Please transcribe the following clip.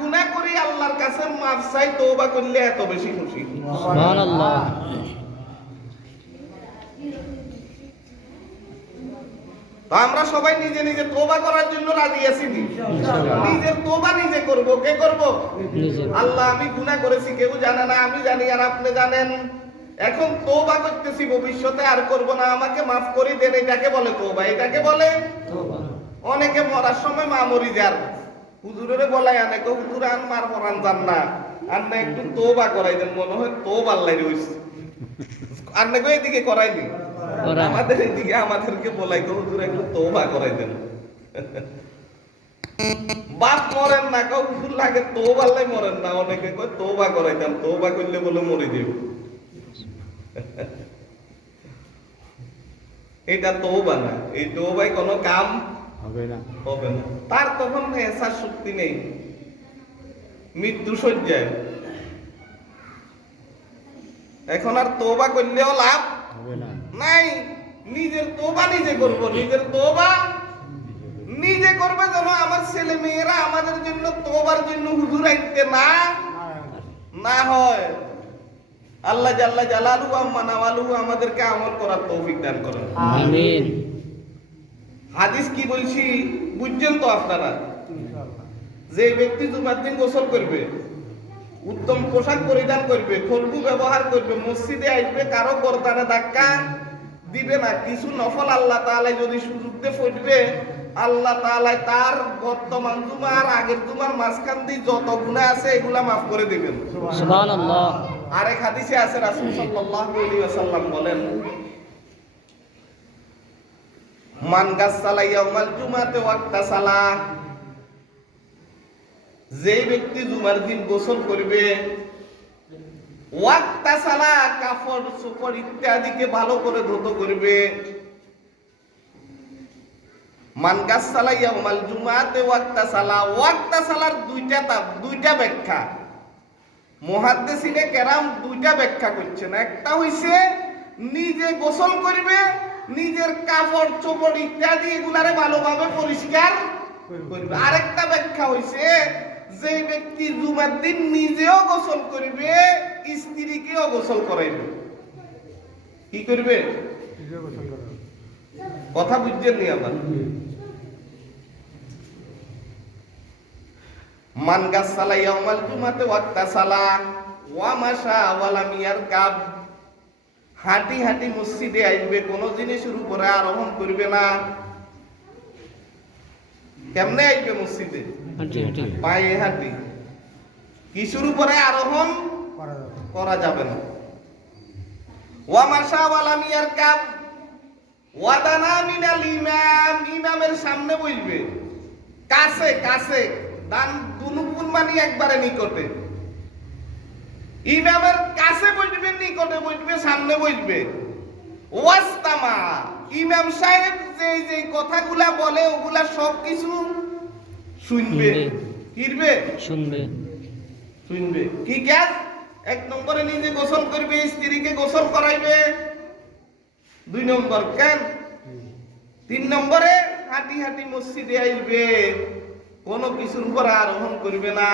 গুনাহ করি আল্লাহর কাছে মাফ চাই, তওবা করলে এত বেশি খুশি। সুবহানাল্লাহ। তো আমরা সবাই নিজে নিজে তওবা করার জন্য রাজি আছি। নিজের তওবা নিজে করব। কে করব? আল্লাহ, আমি গুনাহ করেছি, কেউ জানে না, আমি জানি আর আপনি জানেন। এখন তওবা করতেছি, ভবিষ্যতে আর করব না, আমাকে মাফ করে দেন। এটাকে বলে তওবা, এটাকে বলে তওবা। অনেকে মরার সময় মা মরি যার হুজুরেরে বলাই আনে, কো হুজুর আন মার পরান জান না, আর না একটু তওবা করাই দেন, মনে হয় তওবা আল্লাহর হইছে। আর না কো এদিকে করাই নি, আমাদের এদিকে আমাদেরকে বলাই, কো হুজুর একটু তওবা করাই দেন। বাপ মরেন না, কো হুজুর লাগে তওবা আল্লাহ মরেন না, অনেকে কয় তওবা করাই দেন, তওবা করলে বলে মরে যাবে। এটা তওবা না, এই তওবায় কোনো কাম হবে না। তার তখন এসার শক্তি নেই, মৃত্যু সজ্জায়। এখন আর তওবা করলেও লাভ হবে না, নাই। নিজের তওবা নিজে করব, নিজের তওবা নিজে করবে, যেন আমার ছেলে মেয়েরা আমাদের জন্য তওবার জন্য হুজুর আইতে না হয়। আল্লাহ জাল্লা জালালু আম্মা নাওয়ালু আমাদেরকে আমল করার তৌফিক দান করেন, আমিন। হাদিস কি বলছি বুঝছেন তো আপনারা? যে ব্যক্তি জুমার দিন গোসল করবে, উত্তম পোশাক পরিধান করবে, খুরবু ব্যবহার করবে, মসজিদে আসবে, কারো গর্দানে ধাক্কা দিবে না, কিছু নফল আল্লাহ তাআলা যদি সুযোগ দিয়ে পড়বে, আল্লাহ তাআলা তার বর্তমান জুমা আর আগের জুমার মাঝখান দিয়ে যত গুনাহ আছে এগুলা মাফ করে দিবেন। সুবহানাল্লাহ। আরেক হাদিসে আছে রাসূল সাল্লাল্লাহু আলাইহি ওয়াসাল্লাম বলেন, মান গাসসালা ইয়াউমাল জুমাতে ওয়াক্তাসালা, যেই ব্যক্তি জুমার দিন গোসল করবে, ওয়াক্তাসালা কাপড় চোপড় ইত্যাদিকে ভালো করে ধৌত করবে। মান গাসসালা ইয়াউমাল জুমাতে ওয়াক্তাসালা, ওয়াক্তাসালার দুইটা ব্যাখ্যা মুহাদ্দিসিনে কেরাম দুইটা ব্যাখ্যা করছেন। একটা হইছে নিজে গোসল করবে, নিজের কাপড় চোপড় ইত্যাদি এগুলারে ভালোভাবে পরিষ্কার করবে। আরেকটা ব্যাখ্যা হইছে যে ব্যক্তি জুমার দিন নিজেও গোসল করবে, স্ত্রীকেও গোসল করাইবে। কি করবে? কথা বুঝছেন নি আবার? মান গাসসালা ইয়াউমাল জুমাতে ওয়াক্তাসালা ওয়া মাশা ওয়া লাম ইয়ারকাব, হাঁটি হাঁটি মসজিদে আসবে, কোন জিনিসের উপরে আরোহণ করবে না। কেমনে আসবে মসজিদে? পায়ে হাঁটি, কিছুর উপরে আরোহণ করা যাবে না। ওয়া মাশা ওয়া লাম ইয়ারকাব ওয়া দানা মিনাল ইমাম, ইমামের সামনে বসবে, কাছে কাছে, দান দুনুকুল মানে একবারে নিকটে, ইমামের কাছে বসবে, নিকটে বসবে, সামনে বসবে। ওয়াস্তামা, ইমাম সাহেব যে কথাগুলা বলে ওগুলা সবকিছু শুনবে, কিরবে শুনবে। কি কাজ? এক নম্বরে নিজে গোসল করবে, স্ত্রীকে গোসল করাইবে। 2 নম্বর কেন? 3 নম্বরে হাঁটি হাঁটি মসজিদে আসবে, কোনো কিছুর উপর আরোহণ করবে না।